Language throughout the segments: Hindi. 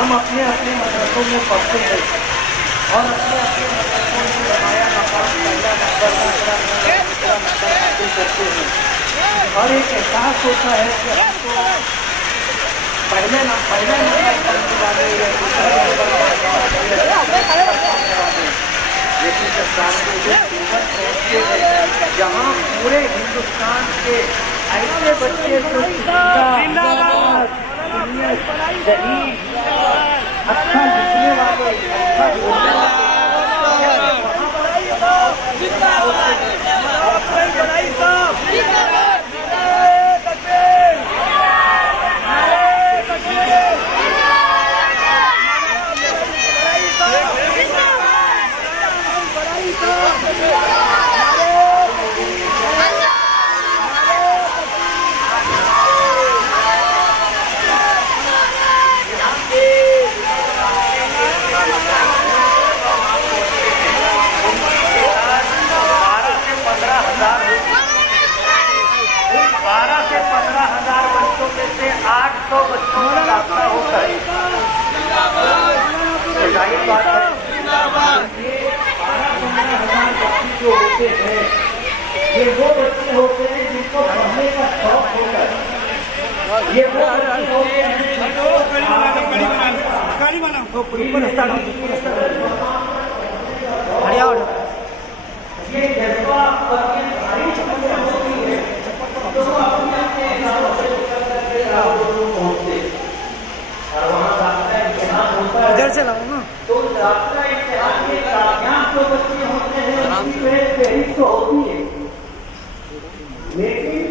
हम अपने अपने मदरसों में पढ़ते हैं और अपने अपने मदरसों में रमाया मकाम पहला नंबर दूसरा नंबर हासिल करते हैं और एक एहसास होता है कि हमको पहले नंबर करने वाले या दूसरे नंबर करने वाले, लेकिन जब सामने ये सूरत पहुँचते हैं जहाँ पूरे हिंदुस्तान के ऐसे बच्चे जो शहीद अच्छा लिखने वाले अच्छा बोलने बच्चों का दाखिला होता है। जाहिर बात है ये 12-15,000 बच्चे जो होते हैं ये वो बच्चे होते हैं जिनको पढ़ने का शौक होता है। ये वो बच्चे होते हैं ये जज्बा और ये सारी चीजें होती है तो अपने और वहाँ दाखिला इम्तिहान होता है इधर से लाओ ना, तो दाखिला इम्तिहान में कामयाब जो बच्चे होते हैं उनकी फहरिस्त तो होती है, लेकिन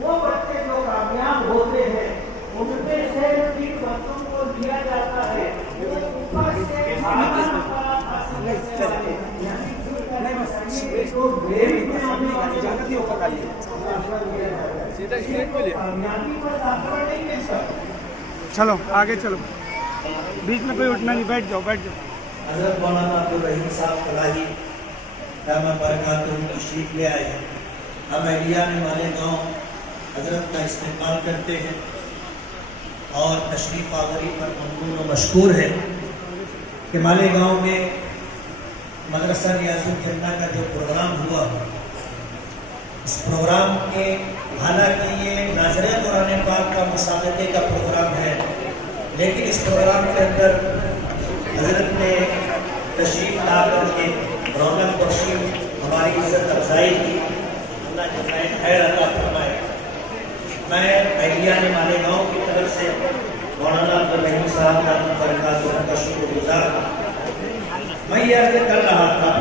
वो बच्चे जो कामयाब होते हैं उनमें से जिन बच्चों को दिया जाता है वो ऊपर से चलो आगे चलो, बीच में कोई उठना नहीं, बैठ जाओ बैठ जाओ। हज़रत मौलाना अब्दुर्रहीम साहब फलाही तशरीफ ले आए हैं। हम एरिया में मालीगांव हज़रत का इस्तेमाल करते हैं और तशरीफ आवरी पर ममनून व मशकूर है कि मालीगांव में मदरसा करना का जो प्रोग्राम हुआ, इस प्रोग्राम के हालांकि ये नाज़रे कुरान पाक का मुसाबक़े का प्रोग्राम है, लेकिन इस प्रोग्राम के अंदर हज़रत ने तशरीफ़ ला करके रौनक बख्शी, हमारी इज़्ज़त अफजाई की, अल्लाह जज़ाए खैर अता फरमाए। मैं अहलिया मालीगांव की तरफ से मौलाना अब्दुर्रहीम साहब का शुक्रगुज़ार। मैं ये अर्ज़ कर रहा था